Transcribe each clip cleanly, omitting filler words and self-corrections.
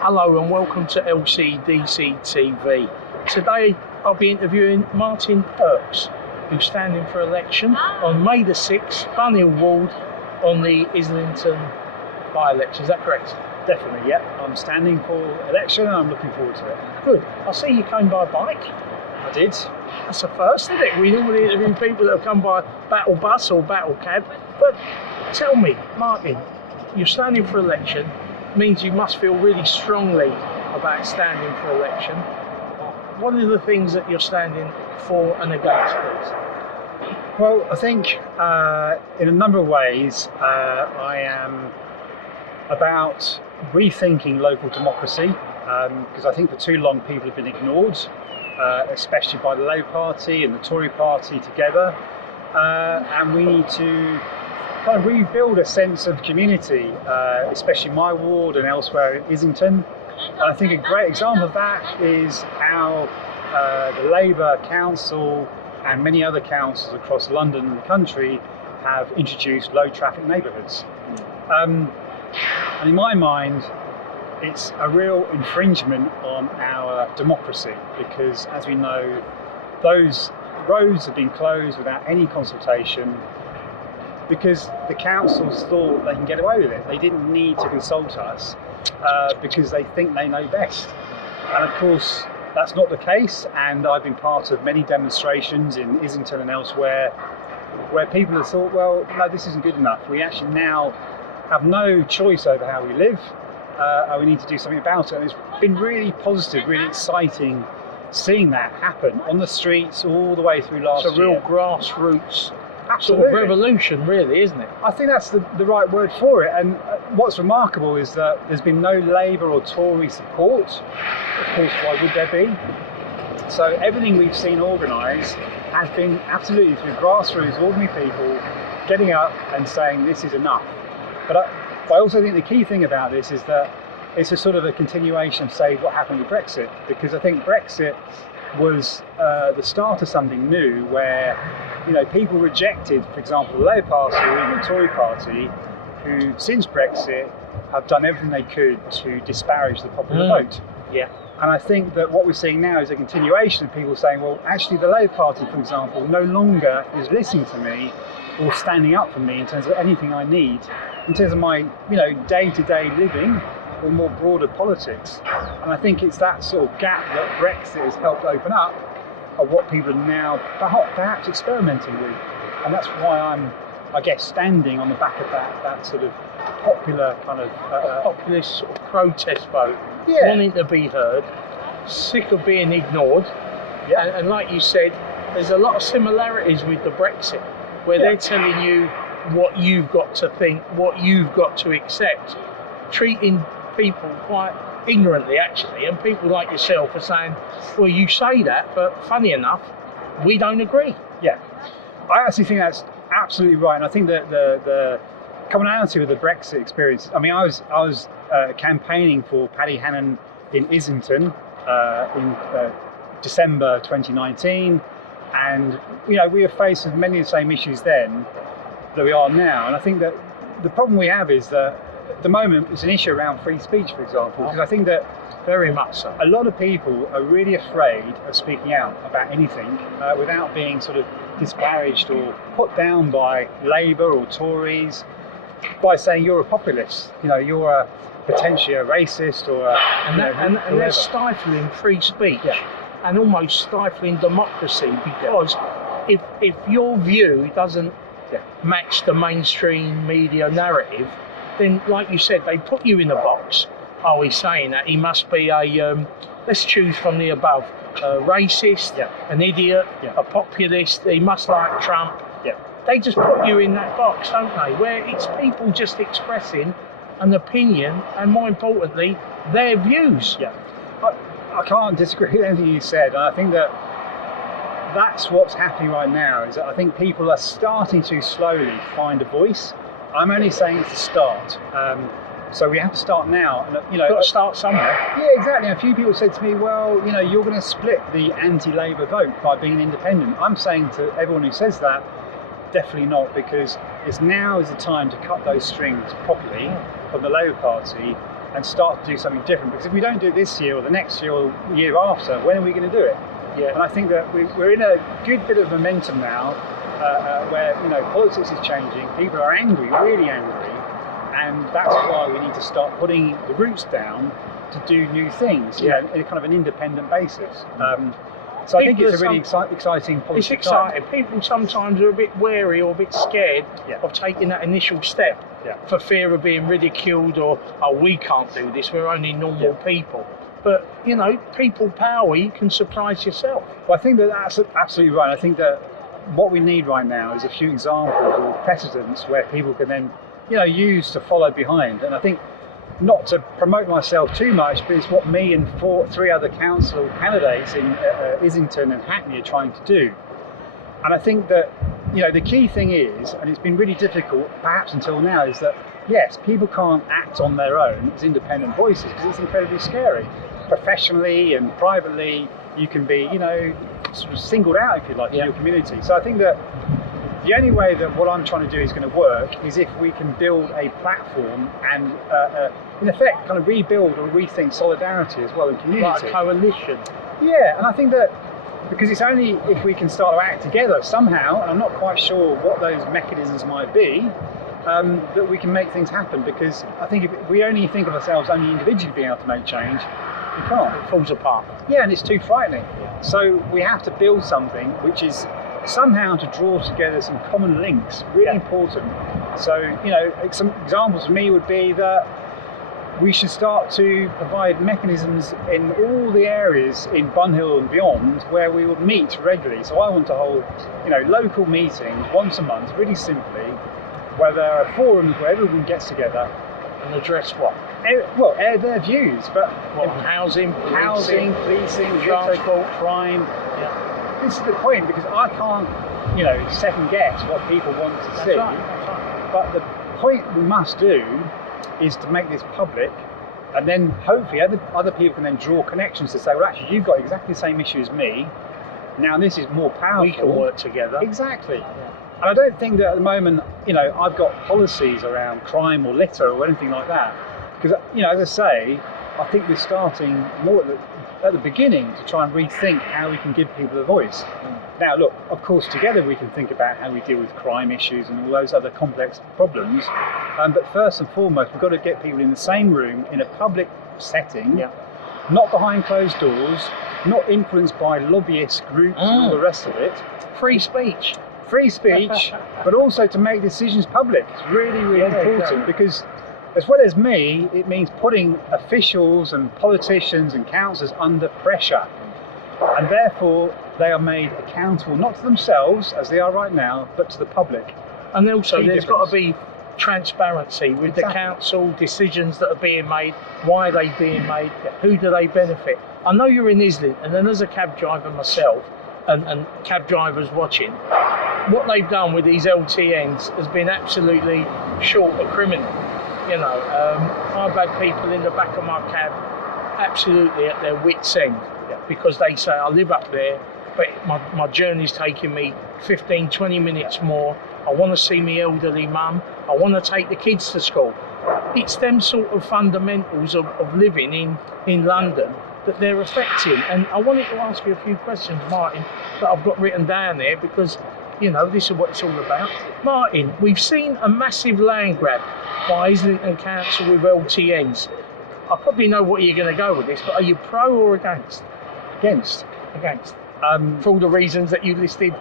Hello and welcome to LCDC TV. Today I'll be interviewing Martyn Perks, who's standing for election on May the 6th, Bunhill Ward, on the Islington by-election. Is that correct? Definitely, yeah. I'm standing for election and I'm looking forward to it. Good. I see you came by bike. I did. That's a first, isn't it? We normally interview people that have come by battle bus or battle cab. But tell me, Martyn, you're standing for election, means you must feel really strongly about standing for election. What are the things that you're standing for and against, please? Well, I think in a number of ways I am about rethinking local democracy, because I think for too long people have been ignored, especially by the Labour Party and the Tory Party together, and we need to kind of rebuild a sense of community, especially my ward and elsewhere in Islington. And I think a great example of that is how the Labour Council and many other councils across London and the country have introduced low traffic neighbourhoods. And in my mind, it's a real infringement on our democracy, because as we know, those roads have been closed without any consultation because the councils thought they can get away with it. They didn't need to consult us because they think they know best. And of course, that's not the case. And I've been part of many demonstrations in Islington and elsewhere where people have thought, well, no, this isn't good enough. We actually now have no choice over how we live, and we need to do something about it. And it's been really positive, really exciting seeing that happen on the streets all the way through last year. It's a real grassroots Absolutely. sort of revolution, really, isn't it? I think that's the right word for it. And what's remarkable is that there's been no Labour or Tory support. Of course, why would there be? So everything we've seen organised has been absolutely through grassroots, ordinary people getting up and saying this is enough. But I also think the key thing about this is that it's a sort of a continuation of, say, what happened with Brexit, because I think Brexit was the start of something new where, you know, people rejected, for example, the Labour Party or even the Tory Party, who since Brexit have done everything they could to disparage the popular vote. Yeah. And I think that what we're seeing now is a continuation of people saying, well, actually the Labour Party, for example, no longer is listening to me or standing up for me in terms of anything I need, in terms of my, you know, day-to-day living or more broader politics. And I think it's that sort of gap that Brexit has helped open up of what people are now perhaps experimenting with. And that's why I'm, I guess, standing on the back of that sort of popular kind of... populist sort of protest vote, Yeah. wanting to be heard, sick of being ignored. Yeah. And like you said, there's a lot of similarities with the Brexit, where they're telling you what you've got to think, what you've got to accept, treating people quite ignorantly, actually. And people like yourself are saying, well, you say that, but funny enough, we don't agree. Yeah, I actually think that's absolutely right. And I think that the commonality with the Brexit experience, I mean, I was campaigning for Paddy Hannon in Islington in December 2019. And, you know, we were faced with many of the same issues then that we are now. And I think that the problem we have is that at the moment it's an issue around free speech, for example, because I think that Very much so. a lot of people are really afraid of speaking out about anything without being sort of disparaged or put down by Labour or Tories by saying you're a populist, you know, you're potentially a racist or and they're stifling free speech and almost stifling democracy, because if your view doesn't match the mainstream media narrative, then, like you said, they put you in a box. Oh, he's saying that he must be a, let's choose from the above, a racist, an idiot, a populist, he must like Trump. They just put you in that box, don't they? Where it's people just expressing an opinion and, more importantly, their views. I can't disagree with anything you said. And I think that that's what's happening right now, is that I think people are starting to slowly find a voice. I'm only saying it's a start. So we have to start now. And, you know, Got to start somewhere. Yeah, exactly. A few people said to me, well, you know, you're going to split the anti-Labour vote by being an independent. I'm saying to everyone who says that, definitely not, because now is the time to cut those strings properly from the Labour Party and start to do something different. Because if we don't do it this year or the next year or the year after, when are we going to do it? Yeah. And I think that we're in a good bit of momentum now, where politics is changing. People are angry, really angry, and that's why we need to start putting the roots down to do new things, in a kind of an independent basis. So I think it's a really exciting policy. It's exciting. People sometimes are a bit wary or a bit scared of taking that initial step for fear of being ridiculed or, oh, we can't do this, we're only normal people. But, people power, you can surprise yourself. Well, I think that's absolutely right. I think that what we need right now is a few examples or precedents where people can then, use to follow behind. And I think, not to promote myself too much, but it's what me and three other council candidates in Islington and Hackney are trying to do. And I think that, the key thing is, and it's been really difficult perhaps until now, is that yes, people can't act on their own as independent voices because it's incredibly scary. Professionally and privately, you can be, sort of singled out, if you like, in your community. So I think that the only way that what I'm trying to do is going to work is if we can build a platform and, in effect, kind of rebuild or rethink solidarity as well in community. Like a coalition. Yeah, and I think that because it's only if we can start to act together somehow, and I'm not quite sure what those mechanisms might be, that we can make things happen. Because I think if we only think of ourselves only individually being able to make change, we can't. It falls apart. Yeah, and it's too frightening. So we have to build something which is somehow to draw together some common links, really important. So, some examples for me would be that we should start to provide mechanisms in all the areas in Bunhill and beyond where we would meet regularly. So I want to hold, local meetings once a month, really simply, where there are forums where everyone gets together and address what? Air their views, but housing, policing, transport, crime. Yeah. This is the point, because I can't, second guess what people want to see. Right. But the point we must do is to make this public, and then hopefully other people can then draw connections to say, well, actually, you've got exactly the same issue as me. Now this is more powerful. We can work together. Exactly. Yeah. And I don't think that at the moment, I've got policies around crime or litter or anything like that. Because, as I say, I think we're starting more at the beginning to try and rethink how we can give people a voice. Now, look, of course, together we can think about how we deal with crime issues and all those other complex problems. But first and foremost, we've got to get people in the same room, in a public setting, not behind closed doors, not influenced by lobbyist groups and all the rest of it. Free speech. Free speech, but also to make decisions public. It's really, really important because, as well as me, it means putting officials and politicians and councillors under pressure. And therefore, they are made accountable, not to themselves, as they are right now, but to the public. And also, there's got to be transparency with the council, decisions that are being made, why are they being made, who do they benefit. I know you're in Islington, and as a cab driver myself, and cab drivers watching, what they've done with these LTNs has been absolutely short of criminal. I've had people in the back of my cab absolutely at their wits' end because they say, I live up there, but my journey's taking me 15, 20 minutes more. I want to see my elderly mum. I want to take the kids to school. It's them sort of fundamentals of living in London that they're affecting. And I wanted to ask you a few questions, Martyn, that I've got written down there because, this is what it's all about. Martyn, we've seen a massive land grab by Islington Council with LTNs. I probably know what you're going to go with this, but are you pro or against? Against. For all the reasons that you listed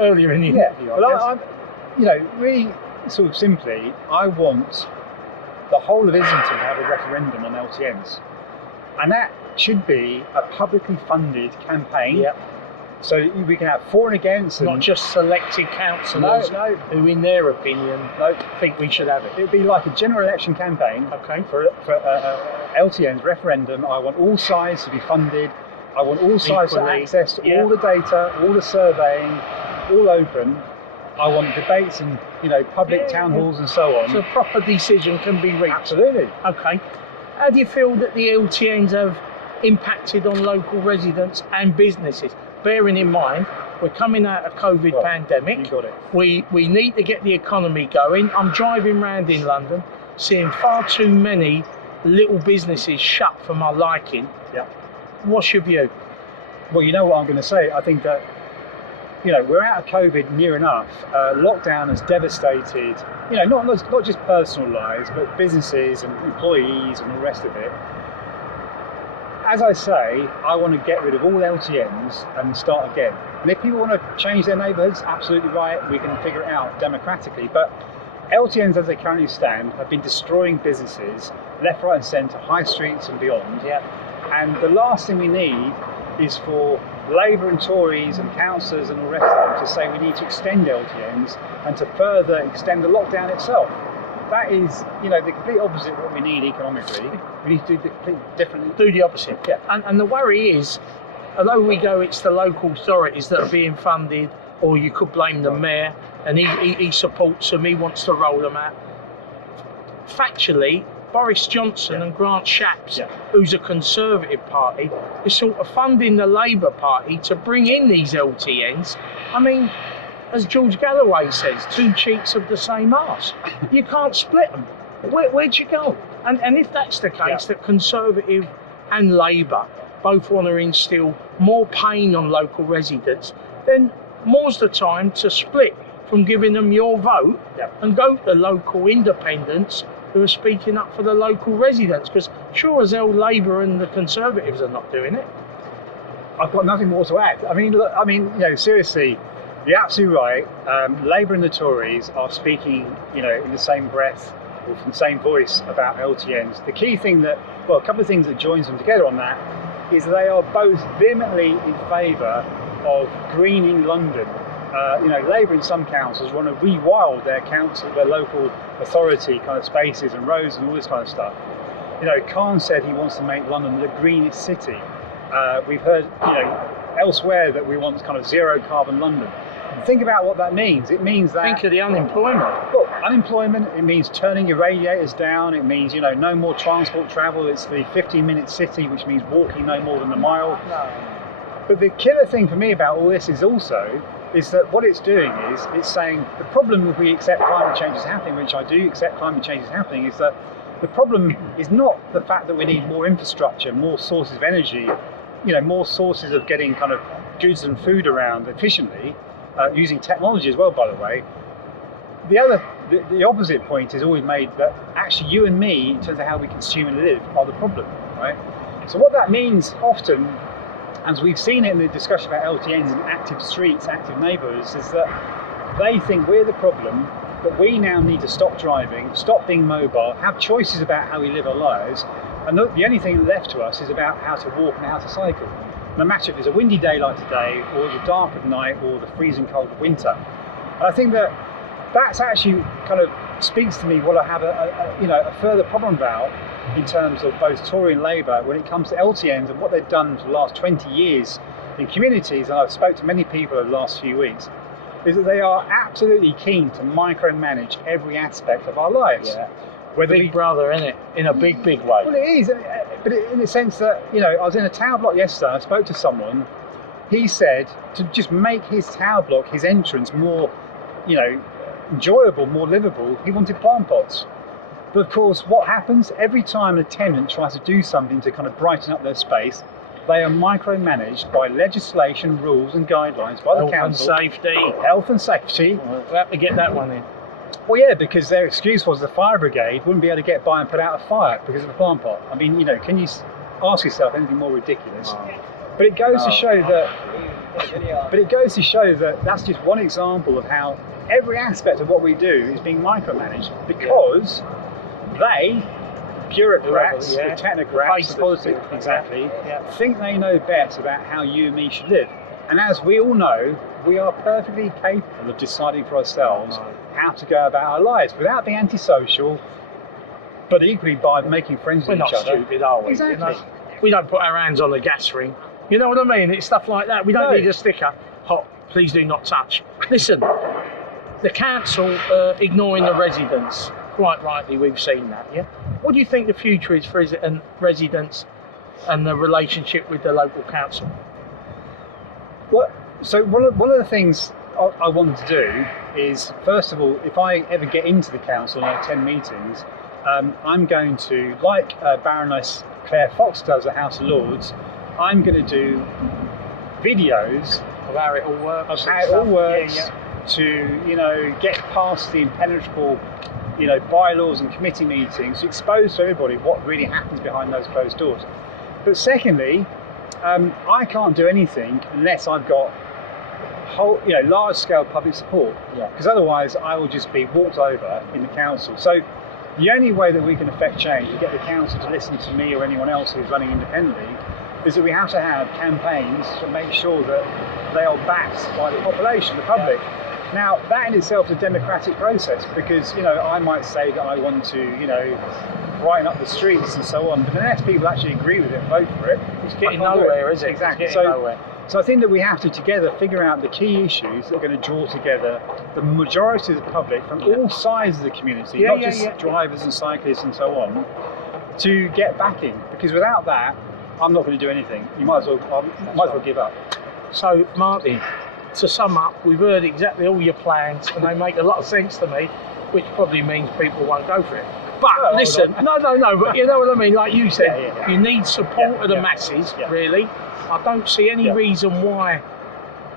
earlier in the interview. Well, really sort of simply, I want the whole of Islington to have a referendum on LTNs. And that should be a publicly funded campaign. So we can have for and against. And not just selected councillors who, in their opinion, think we should have it. It would be like a general election campaign for LTNs, referendum. I want all sides to be funded. I want all sides to have access to all the data, all the surveying, all open. I want debates and public town halls and so on. So a proper decision can be reached. Absolutely. Okay. How do you feel that the LTNs have impacted on local residents and businesses? Bearing in mind, we're coming out of COVID pandemic. You got it. We need to get the economy going. I'm driving around in London, seeing far too many little businesses shut for my liking. Yeah. What's your view? Well, you know what I'm going to say. I think that, we're out of COVID near enough. Lockdown has devastated, not just personal lives, but businesses and employees and all the rest of it. As I say, I want to get rid of all LTNs and start again. And if people want to change their neighbourhoods, absolutely right, we can figure it out democratically. But LTNs, as they currently stand, have been destroying businesses left, right and centre, high streets and beyond. Yeah. And the last thing we need is for Labour and Tories and councillors and all the rest of them to say we need to extend LTNs and to further extend the lockdown itself. That is, the complete opposite of what we need economically. We need to do the complete differently. Do the opposite. Yeah. And the worry is, although we go, it's the local authorities that are being funded, or you could blame the mayor, and he supports them, he wants to roll them out. Factually, Boris Johnson and Grant Shapps, who's a Conservative party, is sort of funding the Labour Party to bring in these LTNs. I mean, as George Galloway says, two cheeks of the same arse. You can't split them. Where'd you go? And if that's the case, that Conservative and Labour both want to instill more pain on local residents, then more's the time to split from giving them your vote and go to local independents who are speaking up for the local residents, because sure as hell Labour and the Conservatives are not doing it. I've got nothing more to add. I mean, seriously, you're absolutely right. Labour and the Tories are speaking, in the same breath or from the same voice about LTNs. The key thing a couple of things that joins them together on that is they are both vehemently in favour of greening London. Labour in some councils want to rewild their local authority kind of spaces and roads and all this kind of stuff. Khan said he wants to make London the greenest city. We've heard, elsewhere that we want kind of zero carbon London. Think about what that means. It means that... Think of the unemployment. Well, unemployment, it means turning your radiators down. It means, no more transport travel. It's the 15-minute city, which means walking no more than a mile. No. But the killer thing for me about all this is that what it's doing is it's saying the problem if we accept climate change is happening, which I do accept climate change is happening, is that the problem is not the fact that we need more infrastructure, more sources of energy, more sources of getting kind of goods and food around efficiently, using technology as well, by the way. The opposite point is always made that actually you and me, in terms of how we consume and live, are the problem, right? So what that means often, as we've seen it in the discussion about LTNs and active streets, active neighbourhoods, is that they think we're the problem, but we now need to stop driving, stop being mobile, have choices about how we live our lives, and the only thing left to us is about how to walk and how to cycle. No matter if it's a windy day like today, or the dark of night, or the freezing cold of winter. And I think that's actually kind of speaks to me what I have a further problem about in terms of both Tory and Labour when it comes to LTNs and what they've done for the last 20 years in communities, and I've spoken to many people over the last few weeks, is that they are absolutely keen to micromanage every aspect of our lives. Yeah. Big brother, isn't it? In a big, big way. Well, it is, but in the sense that, I was in a tower block yesterday, I spoke to someone, he said to just make his tower block, his entrance more, enjoyable, more livable, he wanted plant pots. But of course, what happens every time a tenant tries to do something to kind of brighten up their space, they are micromanaged by legislation, rules and guidelines by the council. Health and safety. We'll have to get that one in. Well, yeah, because their excuse was the fire brigade wouldn't be able to get by and put out a fire because of a plant pot. I mean, can you ask yourself anything more ridiculous? Oh. But it goes to show that that's just one example of how every aspect of what we do is being micromanaged because they, bureaucrats, the technocrats, the politics, think they know best about how you and me should live. And as we all know, we are perfectly capable of deciding for ourselves how to go about our lives without being antisocial, but equally by making friends with each other. We're not stupid, are we? Exactly. We don't put our hands on the gas ring. You know what I mean? It's stuff like that. We don't need a sticker. Hot, please do not touch. Listen, the council ignoring the residents. Quite rightly, we've seen that, yeah? What do you think the future is for residents and the relationship with the local council? Well, so one of the things I want to do is, first of all, if I ever get into the council and I attend meetings, I'm going to, like Baroness Claire Fox does at House of Lords, I'm going to do videos of how it all works. Of how it all works to, get past the impenetrable, bylaws and committee meetings, to expose to everybody what really happens behind those closed doors. But secondly, I can't do anything unless I've got large-scale public support, because otherwise I will just be walked over in the council. So the only way that we can affect change and get the council to listen to me or anyone else who's running independently is that we have to have campaigns to make sure that they are backed by the population, the public. Now, that in itself is a democratic process, because I might say that I want to brighten up the streets and so on, but unless people actually agree with it and vote for it, it's getting nowhere, is it? Exactly. It's getting nowhere. So I think that we have to together figure out the key issues that are going to draw together the majority of the public from all sides of the community, not just drivers and cyclists and so on, to get backing. Because without that, I'm not going to do anything. I might as well give up. So, Martyn, to sum up, we've heard exactly all your plans, and they make a lot of sense to me, which probably means people won't go for it. But listen, no, but you know what I mean? Like you said, you need support of the masses, really. I don't see any reason why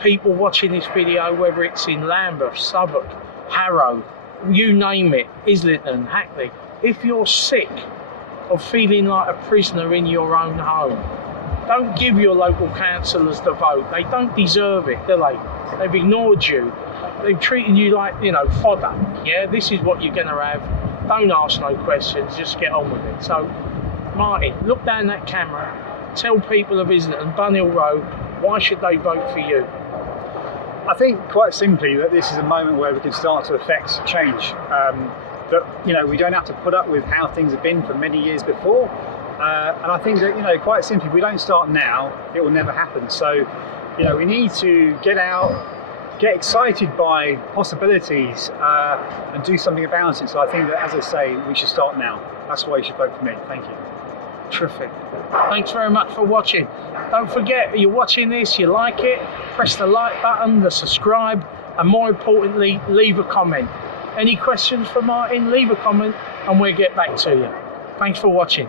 people watching this video, whether it's in Lambeth, Southwark, Harrow, you name it, Islington, Hackney, if you're sick of feeling like a prisoner in your own home, don't give your local councillors the vote. They don't deserve it, do they? They've ignored you. They've treated you like, fodder. Yeah, this is what you're going to have. Don't ask no questions, just get on with it. So, Martyn, look down that camera, tell people of Islington, Bunhill Road, why should they vote for you? I think quite simply that this is a moment where we can start to affect change. That we don't have to put up with how things have been for many years before. And I think that, quite simply, if we don't start now, it will never happen. So, we need to get out, get excited by possibilities, and do something about it. So I think that, as I say, we should start now. That's why you should vote for me. Thank you. Terrific. Thanks very much for watching. Don't forget, you're watching this, you like it, press the like button, the subscribe, and more importantly, leave a comment. Any questions for Martyn, leave a comment and we'll get back to you. Thanks for watching.